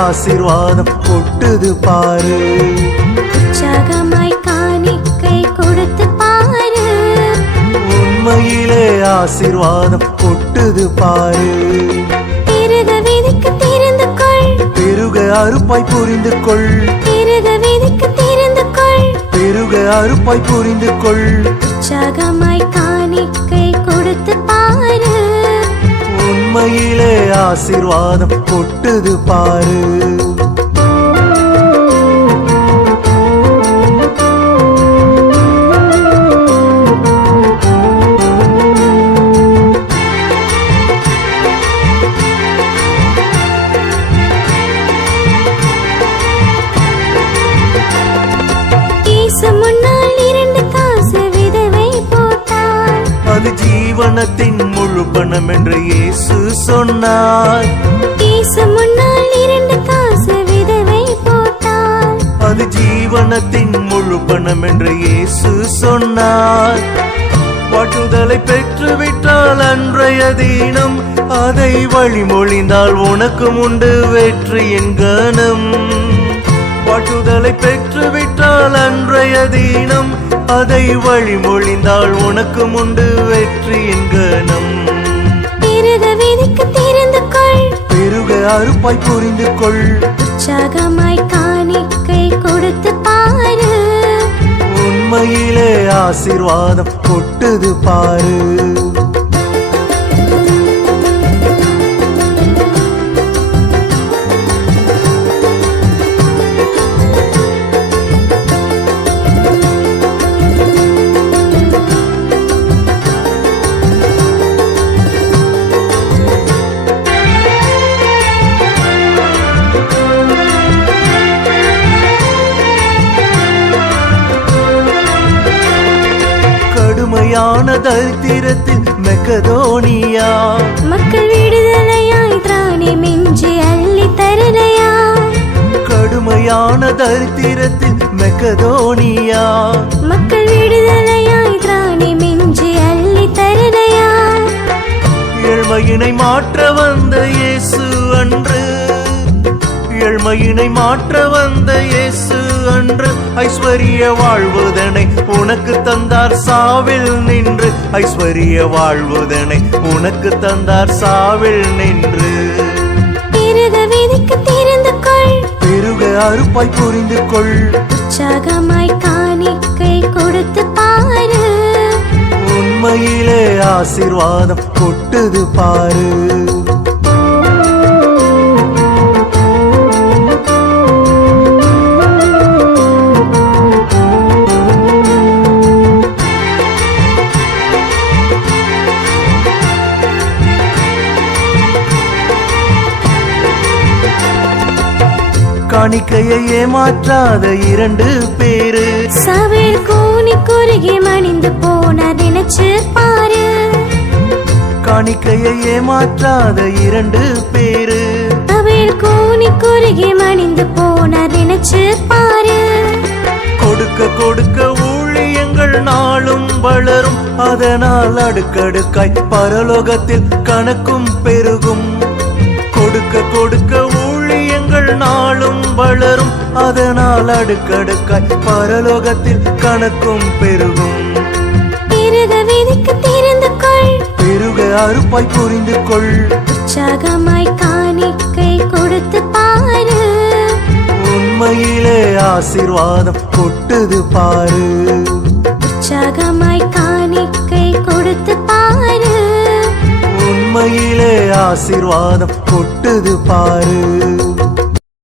ஆசீர்வாதம் கொட்டுது பாரு. உற்சாகமாய் காணிக்கை கொடுத்து பாரு. உண்மையிலே ஆசீர்வாதம் கொட்டுது பாரு. பெருக விதிக்கு தெரிந்து கொள். பெருக அறுப்பாய் புரிந்து கொள். பெருக விதிக்கு தெரிந்து கொள். பெருக அறுப்பாய் புரிந்து கொள். உற்சாகமாய் காணிக்கை கொடுத்து பாரு. உண்மையிலே ஆசீர்வாதம் கொட்டுது பாரு. அது ஜீவனத்தின் முழு பணம் என்று இயேசு சொன்னார். முன்னால் 2 காசு விதவை போட்டார். அது ஜீவனத்தின் முழு பணம் என்று இயேசு சொன்னார். வாட்டுதலை பெற்றுவிட்டால் அன்றைய தினம் அதை வழிமொழிந்தால் உனக்கும் உண்டு வெற்றியின் கனம். வாட்டுதலை பெற்றுவிட்டால் அன்றைய தினம் அதை வழிமொழிந்தால் உனக்கும் உண்டு வெற்றியின் கனம். பெருக விதிக்கு தெரிந்து கொள். பெருக அறுப்பாய் புரிந்து கொள். உற்சாகமாய் காணிக்கை கொடுத்து பாரு. உண்மையிலே ஆசீர்வாதம் கொட்டுது பாரு. கடுமையான தரித்திரத்தில் மெக்கதோனியா மக்கள் விடுதலையாய் திராணி மிஞ்சி அள்ளி தருணையா. கடுமையான தரித்திரத்தில் மெக்கதோனியா மக்கள் விடுதலையாய் திராணி மிஞ்சி அள்ளி தருணையா. ஏழ்மையினை மாற்ற வந்த இயேசு அன்று. ஏழ்மையினை மாற்ற வந்த இயேசு அன்று ஐஸ்வரிய வாழ்வுதனை உனக்கு தந்தார் சாவில் நின்று. ஐஸ்வரிய வாழ்வுதனை உனக்கு தந்தார் சாவில் நின்று. பெருக விதிக்கு தெரிந்து கொள். பெருக அறுப்பாய் புரிந்து கொள். உற்சாகமாய் காணிக்கை கொடுத்து பாரு. உண்மையிலே ஆசீர்வாதம் கொட்டுது பாரு. காணிக்கையை ஏமாற்றாத 2 பேரு சபையில் கூனி குறுகி மணிந்து போனார் நினைச்சு பாரு. காணிக்கையை ஏமாற்றாத 2 பேரு சபையில் கூனி குறுகி மணிந்து போனார் நினைச்சு பாரு. கொடுக்க கொடுக்க ஊழியங்கள் நாளும் வளரும். அதனால் அடுக்கடுக்காய் பரலோகத்தில் கணக்கும் பெருகும். கொடுக்க கொடுக்க ஊழியங்கள் நாளும் வளரும். அதனால் அடுக்கடுக்காய் பரலோகத்தில் கணக்கும் பெருகும். பெருக விதிக்கு தெரிந்து கொள். பெருக அறுப்பாய் புரிந்து கொள். உற்சாகமாய் காணிக்கை கொடுத்து பாரு. உண்மையிலே ஆசீர்வாதம் கொட்டுது பாரு. உற்சாகமாய் காணிக்கை கொடுத்து பாரு. உண்மையிலே ஆசீர்வாதம் கொட்டுது பாரு.